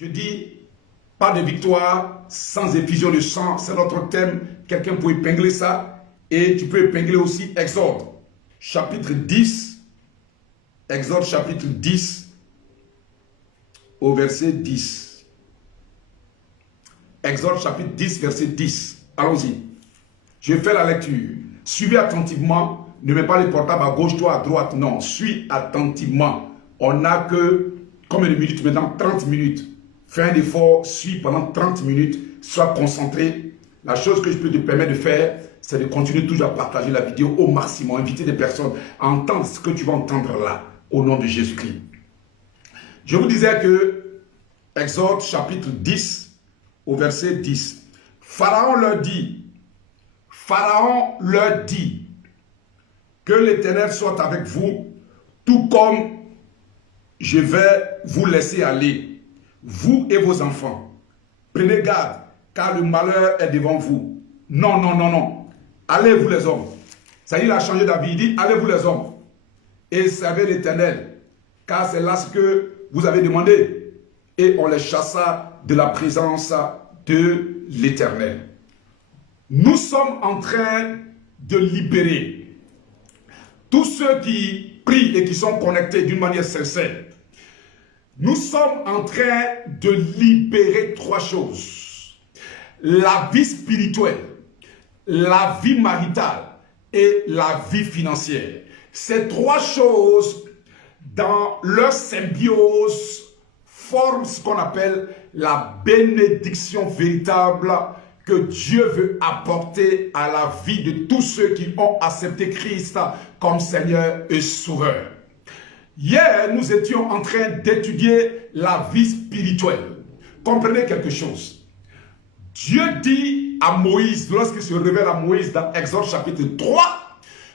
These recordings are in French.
Je dis, pas de victoire sans effusion de sang. C'est notre thème. Quelqu'un peut épingler ça. Et tu peux épingler aussi Exode, chapitre 10. Exode, chapitre 10, au verset 10. Exode, chapitre 10, verset 10. Allons-y. Je fais la lecture. Suivez attentivement. Ne mets pas les portables à gauche, toi à droite. Non, suis attentivement. On n'a que combien de minutes maintenant? 30 minutes. Fais un effort, suis pendant 30 minutes. Sois concentré. La chose que je peux te permettre de faire, c'est de continuer toujours à partager la vidéo au maximum. Inviter des personnes à entendre ce que tu vas entendre là, au nom de Jésus-Christ. Je vous disais que Exode chapitre 10, au verset 10. Pharaon leur dit, que l'Éternel soit avec vous, tout comme je vais vous laisser aller, vous et vos enfants. Prenez garde, car le malheur est devant vous. Non, non, non, non. Allez vous les hommes. Ça y est, il a changé d'avis. Il dit, allez vous les hommes. Et servez l'Éternel, car c'est là ce que vous avez demandé. Et on les chassa de la présence de l'Éternel. Nous sommes en train de libérer tous ceux qui prient et qui sont connectés d'une manière sincère. Nous sommes en train de libérer trois choses. La vie spirituelle, la vie maritale et la vie financière. Ces trois choses, dans leur symbiose, forment ce qu'on appelle la bénédiction véritable que Dieu veut apporter à la vie de tous ceux qui ont accepté Christ comme Seigneur et Sauveur. Hier, nous étions en train d'étudier la vie spirituelle. Comprenez quelque chose. Dieu dit à Moïse, lorsqu'il se révèle à Moïse dans Exode chapitre 3,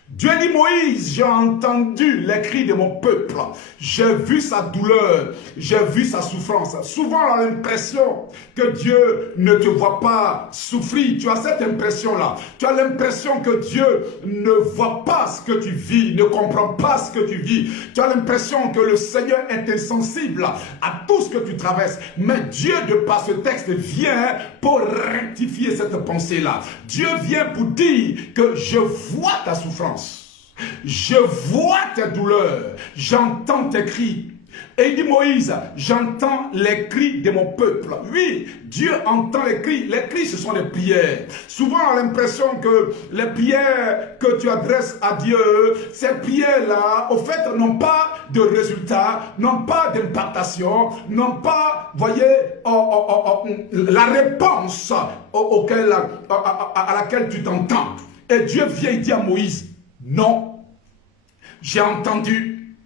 Dieu dit, Moïse, j'ai entendu les cris de mon peuple, j'ai vu sa douleur, j'ai vu sa souffrance. Souvent, on a l'impression que Dieu ne te voit pas souffrir. Tu as cette impression-là. Tu as l'impression que Dieu ne voit pas ce que tu vis, ne comprend pas ce que tu vis. Tu as l'impression que le Seigneur est insensible à tout ce que tu traverses. Mais Dieu, de par ce texte, vient pour rectifier cette pensée-là. Dieu vient pour dire que je vois ta souffrance. Je vois tes douleurs, j'entends tes cris. Et il dit Moïse, j'entends les cris de mon peuple. Oui, Dieu entend les cris. Les cris, ce sont des prières. Souvent, on a l'impression que les prières que tu adresses à Dieu, ces prières-là, au fait, n'ont pas de résultat, n'ont pas d'impactation, n'ont pas, voyez, la réponse à laquelle tu t'entends. Et Dieu vient et dit à Moïse, non, j'ai entendu.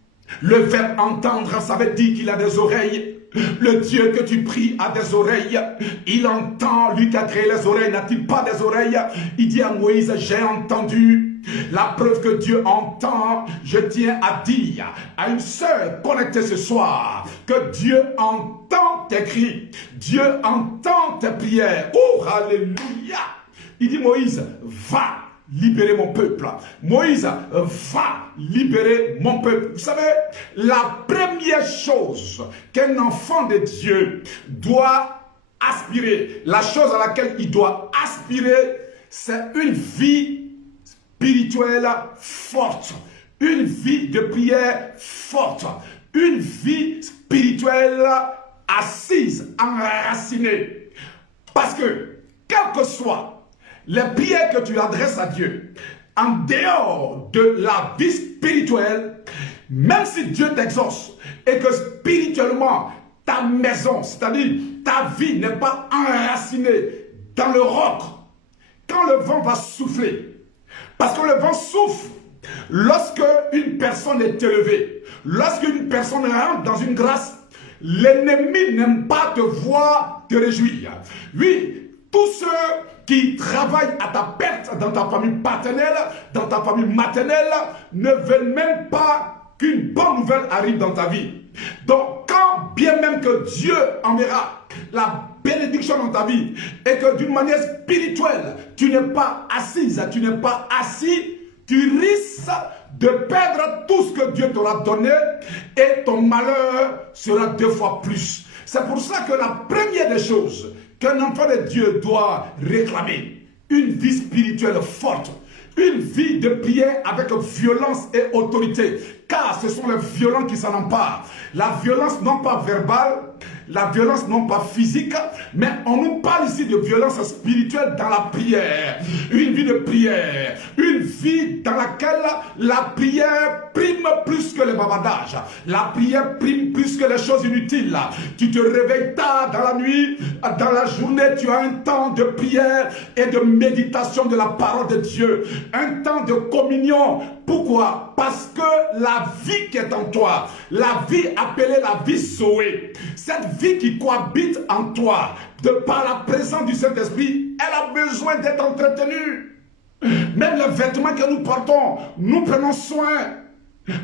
Le verbe entendre, ça veut dire qu'il a des oreilles. Le Dieu que tu pries a des oreilles. Il entend, lui qui a créé les oreilles, n'a-t-il pas des oreilles? Il dit à Moïse, j'ai entendu. La preuve que Dieu entend, je tiens à dire à une sœur connectée ce soir que Dieu entend tes cris. Dieu entend tes prières. Oh, alléluia! Il dit, Moïse, va libérer mon peuple. Moïse, va libérer mon peuple. Vous savez, la première chose qu'un enfant de Dieu doit aspirer, la chose à laquelle il doit aspirer, c'est une vie spirituelle forte, une vie de prière forte, une vie spirituelle assise, enracinée. Parce que, quel que soit les prières que tu adresses à Dieu, en dehors de la vie spirituelle, même si Dieu t'exauce et que spirituellement, ta maison, c'est-à-dire ta vie n'est pas enracinée dans le roc, quand le vent va souffler, parce que le vent souffle lorsque une personne est élevée, lorsqu'une personne rentre dans une grâce, l'ennemi n'aime pas te voir te réjouir. Oui, tous ceux qui travaillent à ta perte dans ta famille paternelle, dans ta famille maternelle, ne veulent même pas qu'une bonne nouvelle arrive dans ta vie. Donc, quand bien même que Dieu enverra la bénédiction dans ta vie et que d'une manière spirituelle, tu n'es pas assise, tu n'es pas assis, tu risques de perdre tout ce que Dieu t'aura donné et ton malheur sera 2 fois plus. C'est pour ça que la première des choses qu'un enfant de Dieu doit réclamer, une vie spirituelle forte, une vie de prière avec violence et autorité, car ce sont les violents qui s'en emparent. La violence non pas verbale, la violence non pas physique, mais on nous parle ici de violence spirituelle dans la prière. Une vie de prière, une vie dans laquelle la prière prime plus que le bavardage. La prière prime plus que les choses inutiles. Tu te réveilles tard dans la nuit, dans la journée, tu as un temps de prière et de méditation de la parole de Dieu. Un temps de communion. Pourquoi? Parce que la vie qui est en toi, la vie appelée la vie Zoé, cette vie qui cohabite en toi, de par la présence du Saint-Esprit, elle a besoin d'être entretenue. Même les vêtements que nous portons, nous prenons soin.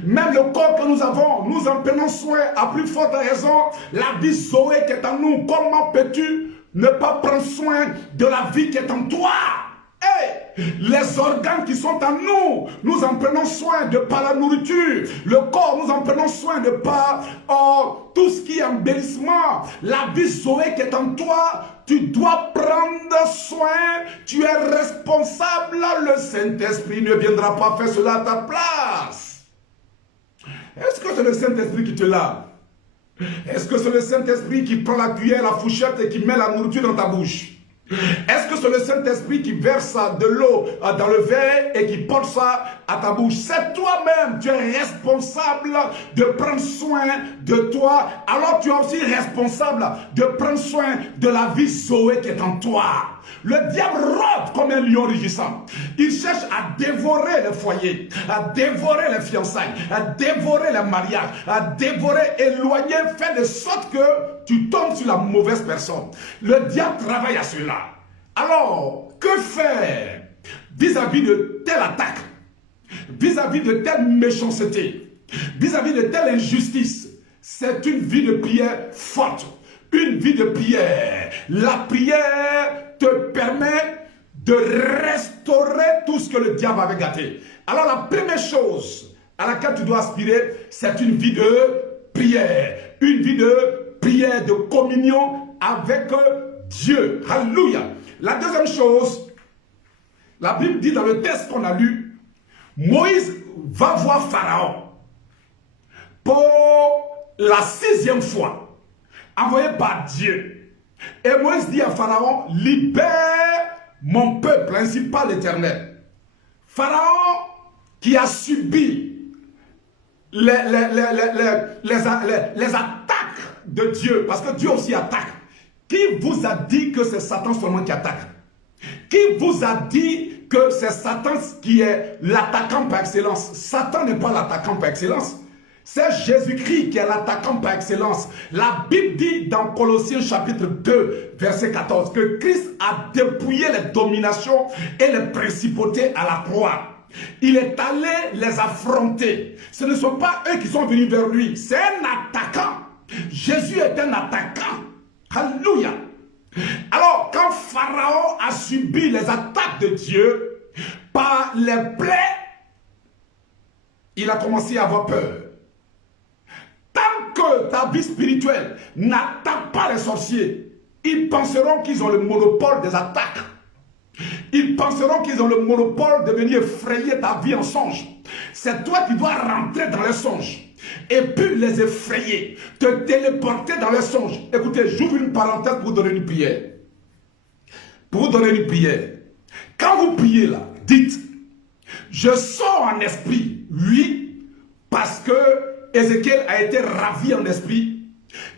Même le corps que nous avons, nous en prenons soin. À plus forte raison, la vie Zoé qui est en nous, comment peux-tu ne pas prendre soin de la vie qui est en toi? Les organes qui sont en nous, nous en prenons soin de par la nourriture. Le corps, nous en prenons soin de par tout ce qui est embellissement. La vie Zoé qui est en toi, tu dois prendre soin. Tu es responsable. Le Saint-Esprit ne viendra pas faire cela à ta place. Est-ce que c'est le Saint-Esprit qui te lave? Est-ce que c'est le Saint-Esprit qui prend la cuillère, la fourchette et qui met la nourriture dans ta bouche? Est-ce que c'est le Saint-Esprit qui verse de l'eau dans le verre et qui porte ça à ta bouche? C'est toi-même, tu es responsable de prendre soin de toi. Alors tu es aussi responsable de prendre soin de la vie Zoé qui est en toi. Le diable rôde comme un lion rugissant. Il cherche à dévorer les foyers, à dévorer les fiançailles, à dévorer les mariages, à dévorer, éloigner, faire de sorte que tu tombes sur la mauvaise personne. Le diable travaille à cela. Alors, que faire vis-à-vis de telle attaque, vis-à-vis de telle méchanceté, vis-à-vis de telle injustice? C'est une vie de prière forte, une vie de prière. La prière te permet de restaurer tout ce que le diable avait gâté. Alors la première chose à laquelle tu dois aspirer, c'est une vie de prière. Une vie de prière, de communion avec Dieu. Alléluia. La deuxième chose, la Bible dit dans le texte qu'on a lu, Moïse va voir Pharaon pour la 6e fois, envoyé par Dieu. Et Moïse dit à Pharaon, libère mon peuple, ainsi parle l'Éternel. Pharaon qui a subi les attaques de Dieu, parce que Dieu aussi attaque. Qui vous a dit que c'est Satan seulement qui attaque? Qui vous a dit que c'est Satan qui est l'attaquant par excellence? Satan n'est pas l'attaquant par excellence. C'est Jésus-Christ qui est l'attaquant par excellence. La Bible dit dans Colossiens chapitre 2, verset 14, que Christ a dépouillé les dominations et les principautés à la croix. Il est allé les affronter. Ce ne sont pas eux qui sont venus vers lui. C'est un attaquant. Jésus est un attaquant. Alléluia. Alors, quand Pharaon a subi les attaques de Dieu par les plaies, il a commencé à avoir peur. Tant que ta vie spirituelle n'attaque pas les sorciers, ils penseront qu'ils ont le monopole des attaques. Ils penseront qu'ils ont le monopole de venir effrayer ta vie en songe. C'est toi qui dois rentrer dans les songes et puis les effrayer, te téléporter dans les songes. Écoutez, j'ouvre une parenthèse pour vous donner une prière. Pour vous donner une prière. Quand vous priez là, dites, je sors en esprit, oui, parce que Ézéchiel a été ravi en esprit.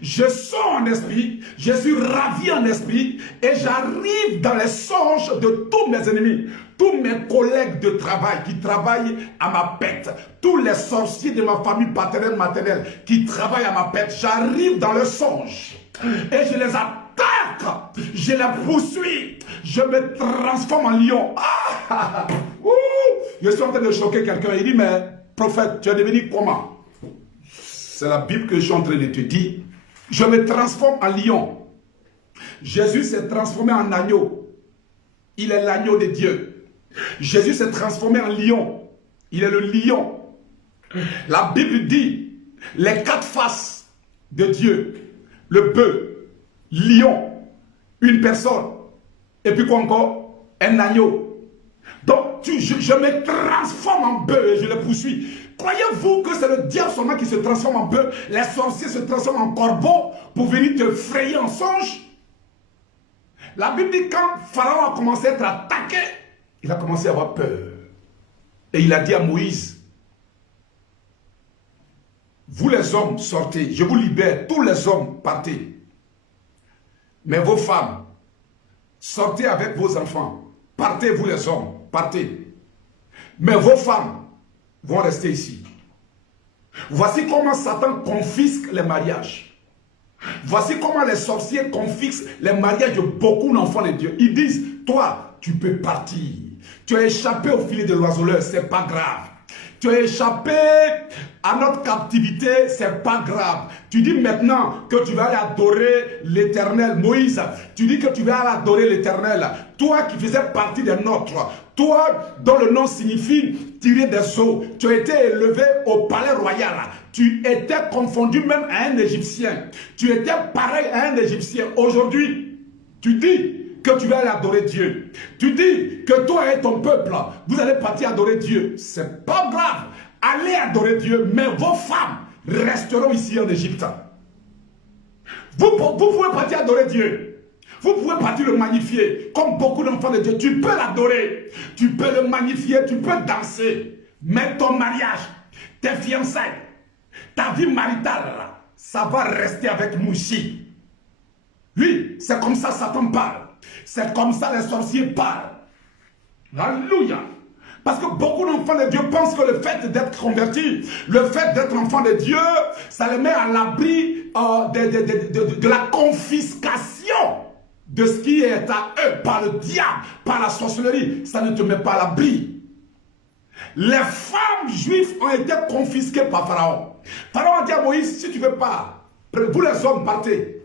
Je sors en esprit, je suis ravi en esprit et j'arrive dans les songes de tous mes ennemis, tous mes collègues de travail qui travaillent à ma pète, tous les sorciers de ma famille paternelle, maternelle qui travaillent à ma pète. J'arrive dans les songes et je les attaque, je les poursuis, je me transforme en lion. Je suis en train de choquer quelqu'un. Il dit, mais prophète, tu es devenu comment? C'est la Bible que je suis en train de te dire. Je me transforme en lion. Jésus s'est transformé en agneau. Il est l'agneau de Dieu. Jésus s'est transformé en lion. Il est le lion. La Bible dit, les 4 faces de Dieu. le bœuf, lion, une personne, et puis quoi encore? Un agneau. Donc, je me transforme en bœuf et je le poursuis. Croyez-vous que c'est le diable seulement qui se transforme en bœuf? Les sorciers se transforment en corbeau pour venir te frayer en songe? La Bible dit quand Pharaon a commencé à être attaqué, il a commencé à avoir peur. Et il a dit à Moïse, vous les hommes sortez, je vous libère, tous les hommes partez. Mais vos femmes, sortez avec vos enfants. Partez vous les hommes, partez. Mais vos femmes vont rester ici. Voici comment Satan confisque les mariages. Voici comment les sorciers confisquent les mariages de beaucoup d'enfants de Dieu. Ils disent, toi, tu peux partir. Tu as échappé au filet de l'oiseleur, c'est pas grave. Tu as échappé à notre captivité, c'est pas grave. Tu dis maintenant que tu vas aller adorer l'Éternel. Moïse, tu dis que tu vas aller adorer l'Éternel. Toi qui faisais partie des nôtres, toi dont le nom signifie tirer des eaux, tu as été élevé au palais royal. Tu étais confondu même à un Égyptien. Tu étais pareil à un Égyptien. Aujourd'hui, tu dis que tu vas aller adorer Dieu. Tu dis que toi et ton peuple, vous allez partir adorer Dieu. C'est pas grave. Allez adorer Dieu, mais vos femmes resteront ici en Égypte. Vous pouvez partir adorer Dieu. Vous pouvez partir le magnifier. Comme beaucoup d'enfants de Dieu, tu peux l'adorer. Tu peux le magnifier, tu peux danser. Mais ton mariage, tes fiançailles, ta vie maritale, ça va rester avec nous ici. Oui, c'est comme ça Satan parle. C'est comme ça les sorciers parlent. Alléluia. Parce que beaucoup d'enfants de Dieu pensent que le fait d'être converti, le fait d'être enfant de Dieu, ça les met à l'abri de la confiscation de ce qui est à eux par le diable, par la sorcellerie. Ça ne te met pas à l'abri. Les femmes juives ont été confisquées par Pharaon. Pharaon a dit à Moïse, si tu ne veux pas, vous les hommes partez.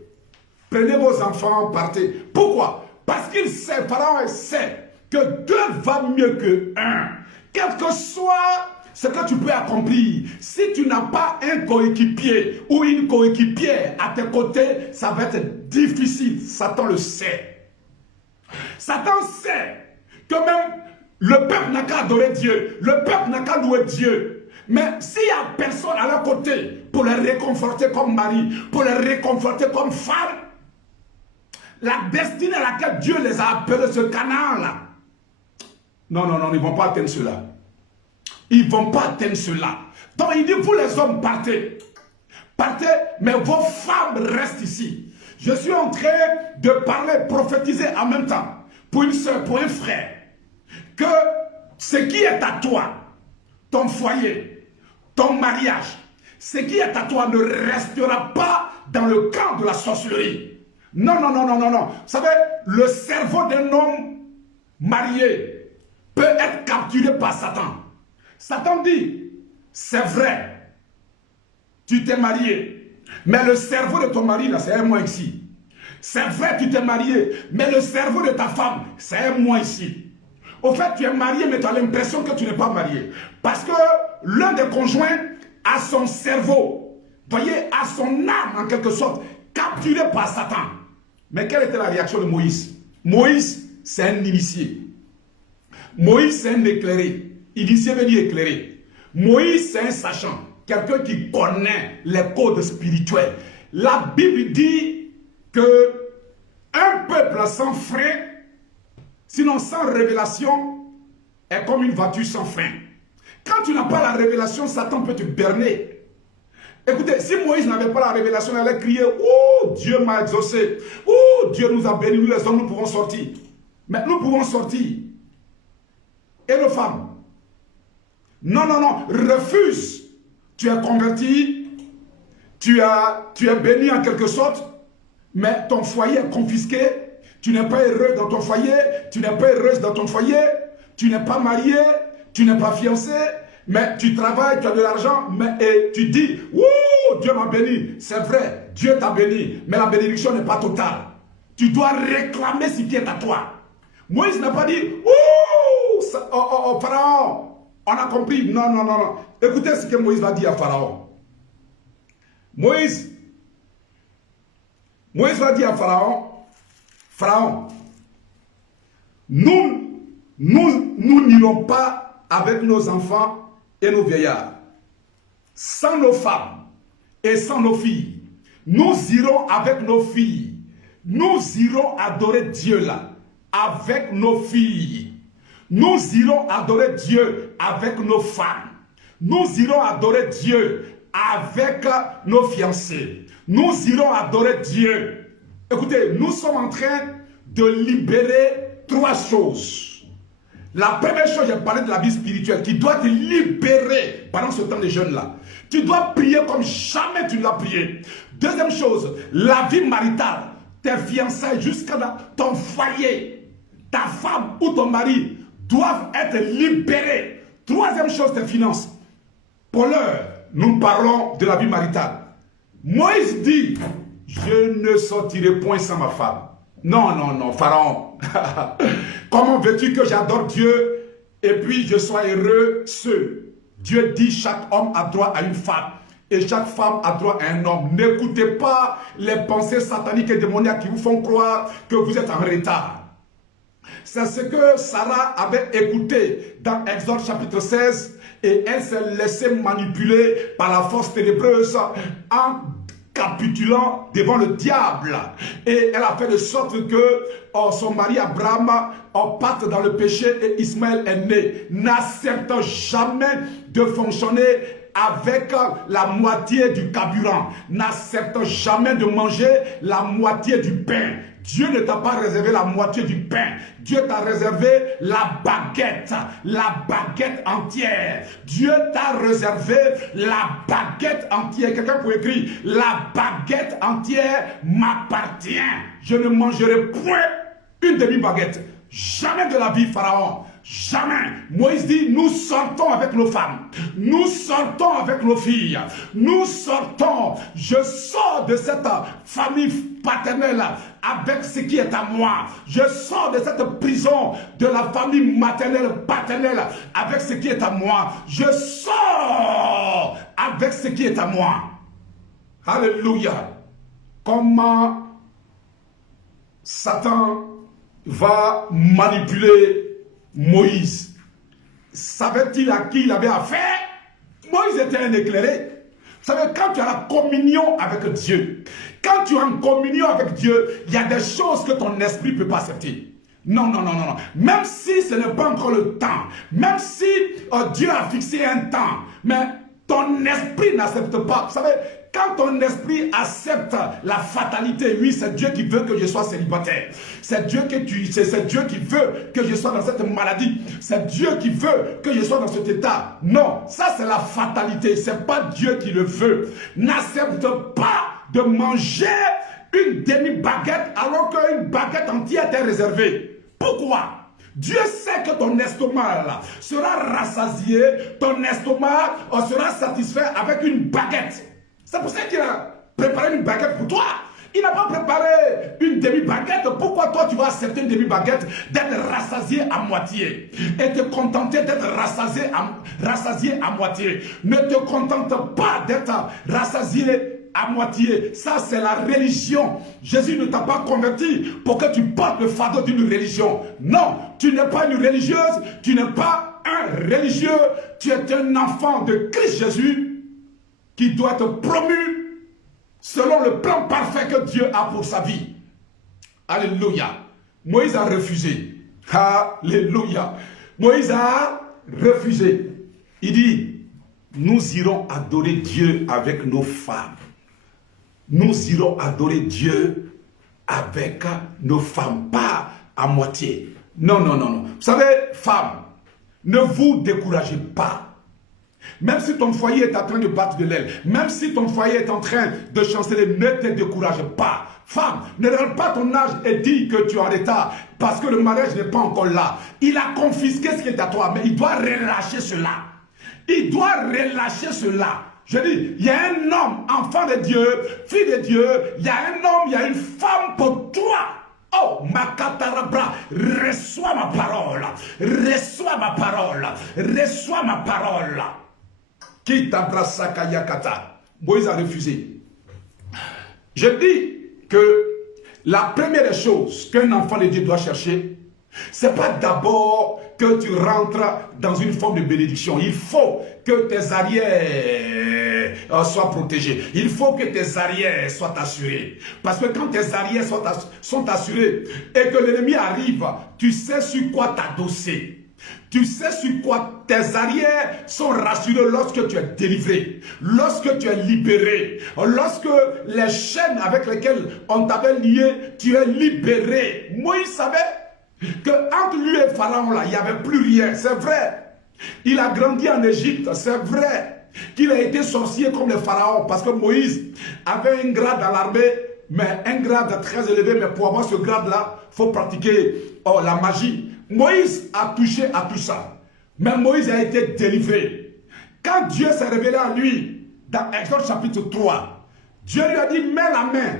Prenez vos enfants, partez. Pourquoi? Parce qu'il sait, Pharaon sait que deux va mieux que un. Quel que soit ce que tu peux accomplir, si tu n'as pas un coéquipier ou une coéquipière à tes côtés, ça va être difficile. Satan le sait. Satan sait que même le peuple n'a qu'à adorer Dieu, le peuple n'a qu'à louer Dieu. Mais s'il n'y a personne à leur côté pour les réconforter comme mari, pour les réconforter comme femme, la destinée à laquelle Dieu les a appelés, ce Canaan-là, non, ils ne vont pas atteindre cela. Ils ne vont pas atteindre cela. Donc il dit, vous les hommes, partez. Partez, mais vos femmes restent ici. Je suis en train de parler, prophétiser en même temps, pour une soeur, pour un frère, que ce qui est à toi, ton foyer, ton mariage, ce qui est à toi ne restera pas dans le camp de la sorcellerie. Non. Vous savez, le cerveau d'un homme marié peut être capturé par Satan. Satan dit, c'est vrai, tu t'es marié, mais le cerveau de ton mari, là, c'est un mois ici. C'est vrai, tu t'es marié, mais le cerveau de ta femme, c'est un mois ici. Au fait, tu es marié, mais tu as l'impression que tu n'es pas marié. Parce que l'un des conjoints a son cerveau, voyez, a son âme en quelque sorte, capturé par Satan. Mais quelle était la réaction de Moïse? Moïse, c'est un initié. Moïse, c'est un éclairé. Initié veut dire éclairé. Moïse, c'est un sachant. Quelqu'un qui connaît les codes spirituels. La Bible dit que un peuple sans frein, sinon sans révélation, est comme une voiture sans frein. Quand tu n'as pas la révélation, Satan peut te berner. Écoutez, si Moïse n'avait pas la révélation, il allait crier, oh, Dieu m'a exaucé. Oh, Dieu nous a bénis, nous les hommes, nous pouvons sortir. Mais nous pouvons sortir. Et nos femmes? Non, refuse. Tu es converti, tu es béni en quelque sorte, mais ton foyer est confisqué, tu n'es pas heureux dans ton foyer, tu n'es pas heureuse dans ton foyer, tu n'es pas marié, tu n'es pas fiancé, mais tu travailles, tu as de l'argent, et tu dis, ouh, Dieu m'a béni. C'est vrai, Dieu t'a béni, mais la bénédiction n'est pas totale. Tu dois réclamer ce qui est à toi. Moïse n'a pas dit, ouh, Pharaon, on a compris. Non. Écoutez ce que Moïse va dire à Pharaon. Moïse Moïse va dire à Pharaon, Pharaon, nous n'irons pas avec nos enfants et nos vieillards, sans nos femmes et sans nos filles. Nous irons avec nos filles. Nous irons adorer Dieu là, avec nos filles. Nous irons adorer Dieu avec nos femmes. Nous irons adorer Dieu avec nos fiancés. Nous irons adorer Dieu. Écoutez, nous sommes en train de libérer trois choses. La première chose, j'ai parlé de la vie spirituelle qui doit te libérer pendant ce temps de jeûne-là. Tu dois prier comme jamais tu ne l'as prié. Deuxième chose, la vie maritale, tes fiançailles jusqu'à ton foyer, ta femme ou ton mari doivent être libérés. Troisième chose, tes finances. Pour l'heure, nous parlons de la vie maritale. Moïse dit, je ne sortirai point sans ma femme. Non, non, non, Pharaon. Comment veux-tu que j'adore Dieu et puis je sois heureux seul? Dieu dit, chaque homme a droit à une femme. Et chaque femme a droit à un homme. N'écoutez pas les pensées sataniques et démoniaques qui vous font croire que vous êtes en retard. C'est ce que Sarah avait écouté dans Exode chapitre 16 et elle s'est laissée manipuler par la force ténébreuse en capitulant devant le diable. Et elle a fait de sorte que son mari Abraham parte dans le péché et Ismaël est né. N'accepte jamais de fonctionner avec la moitié du carburant. N'accepte jamais de manger la moitié du pain. Dieu ne t'a pas réservé la moitié du pain. Dieu t'a réservé la baguette entière. Dieu t'a réservé la baguette entière. Quelqu'un peut écrire, la baguette entière m'appartient. Je ne mangerai point une demi-baguette. Jamais de la vie, Pharaon. Jamais. Moïse dit, nous sortons avec nos femmes. Nous sortons avec nos filles. Nous sortons. Je sors de cette famille paternelle avec ce qui est à moi. Je sors de cette prison de la famille maternelle, paternelle avec ce qui est à moi. Je sors avec ce qui est à moi. Alléluia. Comment Satan va manipuler Moïse? Savait-il à qui il avait affaire? Moïse était un éclairé. Vous savez, quand tu as la communion avec Dieu, quand tu es en communion avec Dieu, il y a des choses que ton esprit ne peut pas accepter. Non, non, non, non, non. Même si ce n'est pas encore le temps, même si Dieu a fixé un temps, mais ton esprit n'accepte pas. Vous savez, quand ton esprit accepte la fatalité, oui, c'est Dieu qui veut que je sois célibataire. C'est Dieu qui veut que je sois dans cette maladie. C'est Dieu qui veut que je sois dans cet état. Non, ça c'est la fatalité. C'est pas Dieu qui le veut. N'accepte pas de manger une demi-baguette alors qu'une baguette entière t'est réservée. Pourquoi? Dieu sait que ton estomac là, sera rassasié, ton estomac sera satisfait avec une baguette. C'est pour ça qu'il a préparé une baguette pour toi. Il n'a pas préparé une demi-baguette. Pourquoi toi tu vas accepter une demi-baguette, d'être rassasié à moitié et te contenter d'être rassasié à moitié? Ne te contente pas d'être rassasié à moitié. Ça c'est la religion. Jésus ne t'a pas converti pour que tu portes le fardeau d'une religion. Non, tu n'es pas une religieuse, tu n'es pas un religieux, tu es un enfant de Christ Jésus qui doit être promu selon le plan parfait que Dieu a pour sa vie. Alléluia. Moïse a refusé. Alléluia. Moïse a refusé. Il dit, nous irons adorer Dieu avec nos femmes. Nous irons adorer Dieu avec nos femmes, pas à moitié. Non, non, non, non. Vous savez, femmes, ne vous découragez pas. Même si ton foyer est en train de battre de l'aile, même si ton foyer est en train de chanceler, ne te décourage pas. Femme, ne regarde pas ton âge et dis que tu es en retard parce que le mariage n'est pas encore là. Il a confisqué ce qui est à toi, mais il doit relâcher cela. Il doit relâcher cela. Je dis, il y a un homme, enfant de Dieu, fille de Dieu, il y a un homme, il y a une femme pour toi. Oh, Makatarabra, reçois ma parole, reçois ma parole, reçois ma parole. Qui t'abrassa Kayakata? Moïse a refusé. Je dis, que la première des choses qu'un enfant de Dieu doit chercher, c'est pas d'abord que tu rentres dans une forme de bénédiction. Il faut que tes arrières soient protégés. Il faut que tes arrières soient assurés. Parce que quand tes arrières sont assurés et que l'ennemi arrive, tu sais sur quoi t'adosser. Tu sais sur quoi tes arrières sont rassurés lorsque tu es délivré, lorsque tu es libéré, lorsque les chaînes avec lesquelles on t'avait lié, tu es libéré. Moïse savait que entre lui et Pharaon, là, il n'y avait plus rien. C'est vrai. Il a grandi en Égypte. C'est vrai qu'il a été sorcier comme le Pharaon. Parce que Moïse avait un grade dans l'armée, mais un grade très élevé. Mais pour avoir ce grade-là, il faut pratiquer la magie. Moïse a touché à tout ça. Mais Moïse a été délivré. Quand Dieu s'est révélé à lui, dans Exode chapitre 3, Dieu lui a dit, mets la main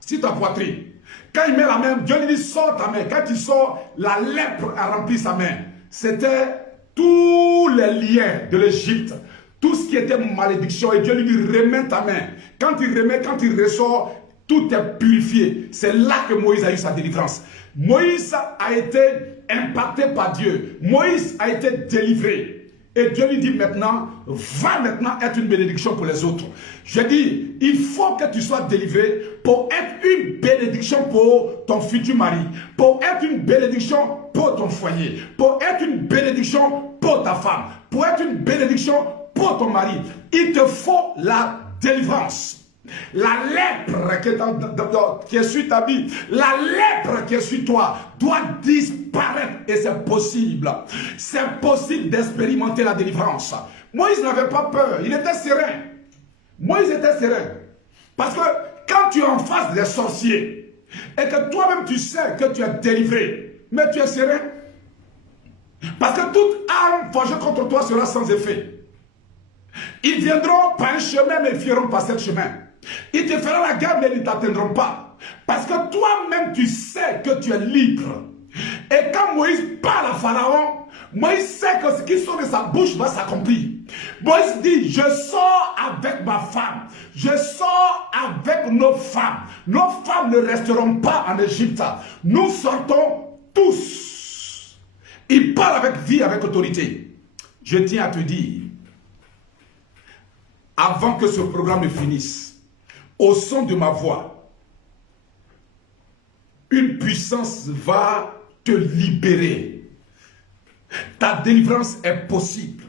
sur ta poitrine. Quand il met la main, Dieu lui dit, sors ta main. Quand il sort, la lèpre a rempli sa main. C'était tous les liens de l'Égypte, tout ce qui était malédiction. Et Dieu lui dit, remets ta main. Quand il remet, quand il ressort, tout est purifié. C'est là que Moïse a eu sa délivrance. Moïse a été impacté par Dieu. Moïse a été délivré. Et Dieu lui dit maintenant, va maintenant être une bénédiction pour les autres. Je dis, il faut que tu sois délivré pour être une bénédiction pour ton futur mari, pour être une bénédiction pour ton foyer, pour être une bénédiction pour ta femme, pour être une bénédiction pour ton mari. Il te faut la délivrance. La lèpre qui est sur ta vie, la lèpre qui est sur toi doit disparaître et c'est possible. C'est possible d'expérimenter la délivrance. Moïse n'avait pas peur, il était serein. Moïse était serein. Parce que quand tu es en face des sorciers et que toi-même tu sais que tu es délivré, mais tu es serein. Parce que toute arme forgée contre toi sera sans effet. Ils viendront par un chemin mais ils fuiront par ce chemin. Ils te feront la guerre, mais ils ne t'atteindront pas. Parce que toi-même, tu sais que tu es libre. Et quand Moïse parle à Pharaon, Moïse sait que ce qui sort de sa bouche va s'accomplir. Moïse dit, je sors avec ma femme. Je sors avec nos femmes. Nos femmes ne resteront pas en Égypte. Nous sortons tous. Il parle avec vie, avec autorité. Je tiens à te dire, avant que ce programme ne finisse, au son de ma voix, une puissance va te libérer. Ta délivrance est possible.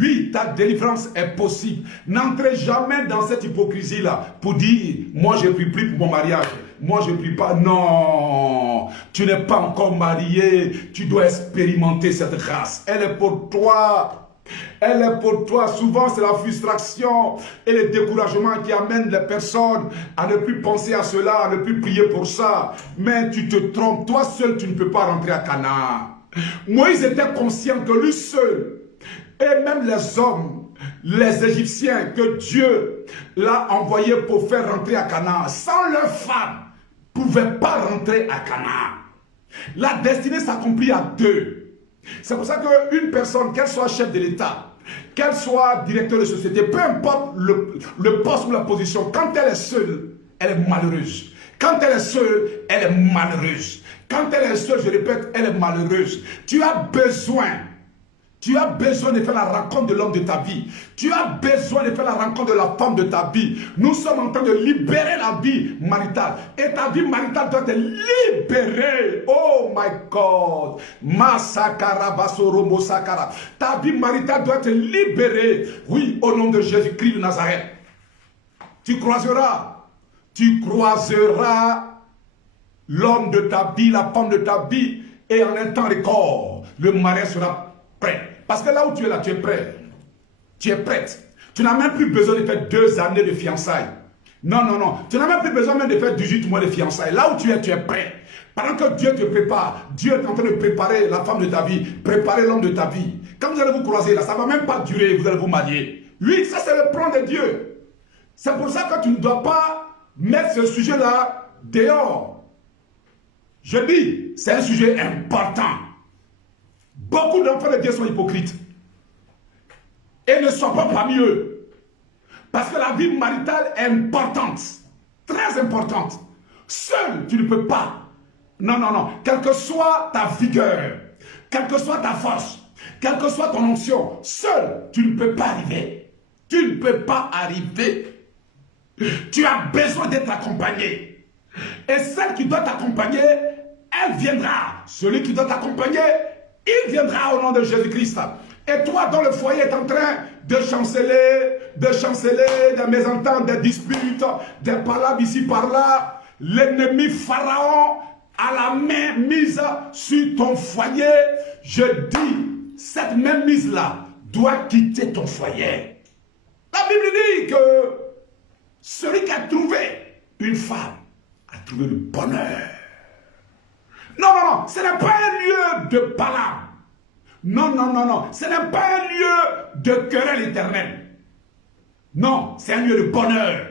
Oui, ta délivrance est possible. N'entrez jamais dans cette hypocrisie-là pour dire, moi je prie plus pour mon mariage. Moi je prie pas. Non, tu n'es pas encore marié. Tu dois expérimenter cette grâce. Elle est pour toi. Elle est pour toi. Souvent, c'est la frustration et le découragement qui amènent les personnes à ne plus penser à cela, à ne plus prier pour ça. Mais tu te trompes. Toi seul, tu ne peux pas rentrer à Canaan. Moïse était conscient que lui seul, et même les hommes, les Égyptiens, que Dieu l'a envoyé pour faire rentrer à Canaan, sans leurs femmes, ne pouvaient pas rentrer à Canaan. La destinée s'accomplit à deux. C'est pour ça qu'une personne, qu'elle soit chef de l'État, qu'elle soit directeur de société, peu importe le poste ou la position, quand elle est seule, elle est malheureuse. Quand elle est seule, elle est malheureuse. Quand elle est seule, je répète, elle est malheureuse. Tu as besoin de faire la rencontre de l'homme de ta vie. Tu as besoin de faire la rencontre de la femme de ta vie. Nous sommes en train de libérer la vie maritale. Et ta vie maritale doit être libérée. Oh my God. Masakara basoro mosakara. Ta vie maritale doit être libérée. Oui, au nom de Jésus-Christ de Nazareth. Tu croiseras l'homme de ta vie, la femme de ta vie. Et en un temps record, le mariage sera prêt. Parce que là où tu es là, tu es prêt. Tu es prête. Tu n'as même plus besoin de faire 2 années de fiançailles. Non, non, non. Tu n'as même plus besoin même de faire 18 mois de fiançailles. Là où tu es prêt. Pendant que Dieu te prépare, Dieu est en train de préparer la femme de ta vie, préparer l'homme de ta vie. Quand vous allez vous croiser là, ça ne va même pas durer, vous allez vous marier. Oui, ça c'est le plan de Dieu. C'est pour ça que tu ne dois pas mettre ce sujet-là dehors. Je dis, c'est un sujet important. Beaucoup d'enfants de Dieu sont hypocrites. Et ne sont pas parmi eux. Parce que la vie maritale est importante. très importante. Seul, tu ne peux pas. Non, non, non. Quelle que soit ta vigueur, quelle que soit ta force, quelle que soit ton onction, seul, tu ne peux pas arriver. Tu ne peux pas arriver. Tu as besoin d'être accompagné. Et celle qui doit t'accompagner, elle viendra. Celui qui doit t'accompagner, il viendra au nom de Jésus-Christ. Et toi, dont le foyer est en train de chanceler, des mésententes, des disputes, des palabres ici par-là, l'ennemi Pharaon a la main mise sur ton foyer. Je dis, cette même mise-là doit quitter ton foyer. La Bible dit que celui qui a trouvé une femme a trouvé le bonheur. Non, non, non, ce n'est pas un lieu de palabre. Non, non, non, non, ce n'est pas un lieu de querelle éternelle. Non, c'est un lieu de bonheur.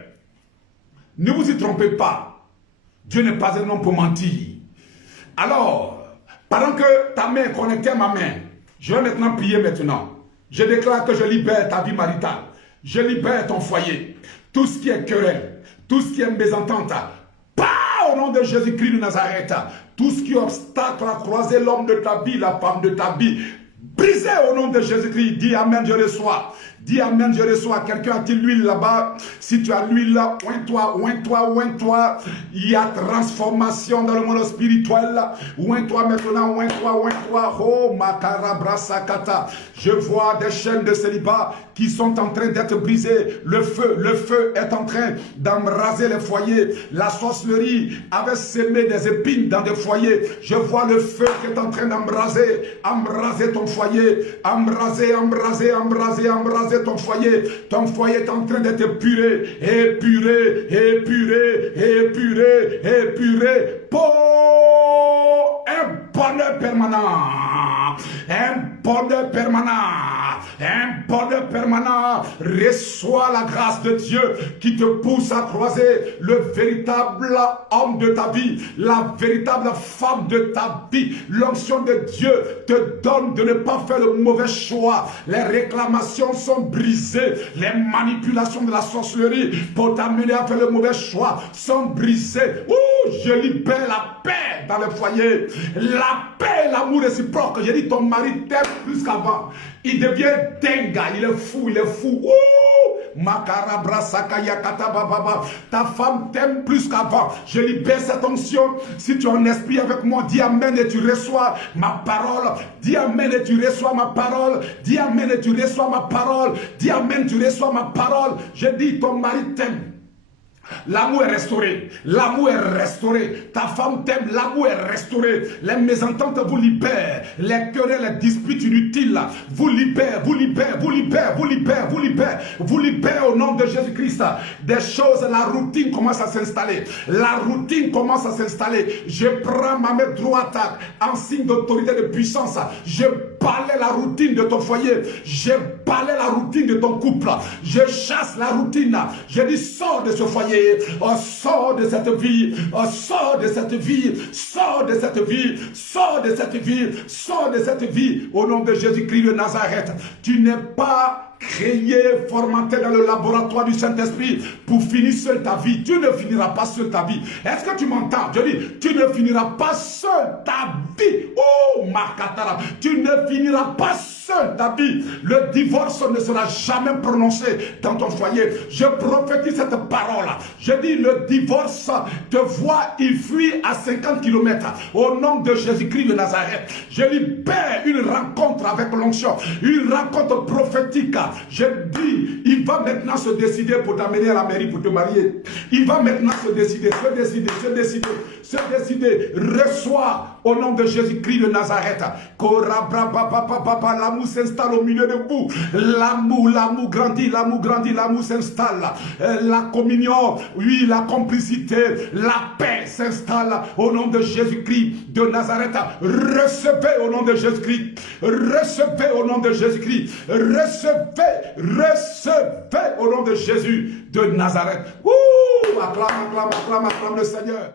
Ne vous y trompez pas. Dieu n'est pas un homme pour mentir. Alors, pendant que ta main est connectée à ma main, je vais maintenant prier maintenant. Je déclare que je libère ta vie maritale. Je libère ton foyer. Tout ce qui est querelle, tout ce qui est mésentente, pas au nom de Jésus-Christ de Nazareth. Tout ce qui est obstacle à croiser l'homme de ta vie, la femme de ta vie, brisez au nom de Jésus-Christ. Dis Amen, je reçois. Dis Amen, je reçois. Quelqu'un a-t-il l'huile là-bas? Si tu as l'huile là, oins-toi, oins-toi, oins-toi. Il y a transformation dans le monde spirituel. Oins-toi maintenant, oins-toi, oins-toi. Oh, makarabrasakata. Je vois des chaînes de célibat qui sont en train d'être brisées. Le feu est en train d'embraser les foyers. La sorcellerie avait semé des épines dans des foyers. Je vois le feu qui est en train embraser ton foyer. Embraser ton foyer. Ton foyer est en train d'être épuré. Pour un bonheur permanent. Un bonheur permanent. Un bonheur permanent. Reçois la grâce de Dieu qui te pousse à croiser le véritable homme de ta vie, la véritable femme de ta vie. L'onction de Dieu te donne de ne pas faire le mauvais choix. Les réclamations sont brisées. Les manipulations de la sorcellerie pour t'amener à faire le mauvais choix sont brisées. Ouh, je libère la paix dans le foyer. La paix, l'amour réciproque. J'ai dit, ton mari t'aime plus qu'avant. Il devient dingue, il est fou, Ouh! Ta femme t'aime plus qu'avant. Je libère cette onction. Si tu es en esprit avec moi, dis Amen et tu reçois ma parole. Dis Amen et tu reçois ma parole. Dis Amen et tu reçois ma parole. Dis Amen, tu reçois ma parole. Je dis, ton mari t'aime. L'amour est restauré. L'amour est restauré. Ta femme t'aime. L'amour est restauré. Les mésententes vous libèrent. Les querelles, les disputes inutiles vous libèrent. Vous libèrent au nom de Jésus-Christ. Des choses, la routine commence à s'installer. La routine commence à s'installer. Je prends ma main droite en signe d'autorité de puissance. Je balaie la routine de ton foyer. Je balaie la routine de ton couple. Je chasse la routine. Je dis, sors de ce foyer. Oh, sors de cette vie. Oh, sors de cette vie. Sors de cette vie. Sors de cette vie. Sors de cette vie. Au nom de Jésus-Christ de Nazareth. Tu n'es pas créé, formaté dans le laboratoire du Saint-Esprit pour finir seul ta vie. Tu ne finiras pas seul ta vie. Est-ce que tu m'entends? Je dis, tu ne finiras pas seul ta vie. Oh, Makatara, tu ne finiras pas seul ta vie. Le divorce ne sera jamais prononcé dans ton foyer. Je prophétise cette parole. Je dis, le divorce te voit, il fuit à 50 km. Au nom de Jésus-Christ de Nazareth, je libère une rencontre avec l'onction, une rencontre prophétique. Je dis, il va maintenant se décider pour t'amener à la mairie pour te marier. Il va maintenant se décider. Reçois au nom de Jésus-Christ de Nazareth. L'amour s'installe au milieu de vous. L'amour grandit, l'amour s'installe. La communion, oui, la complicité, la paix s'installe au nom de Jésus-Christ de Nazareth. Recevez au nom de Jésus-Christ. Recevez au nom de Jésus-Christ. Recevez au nom de Jésus de Nazareth. Ouh, acclame le Seigneur.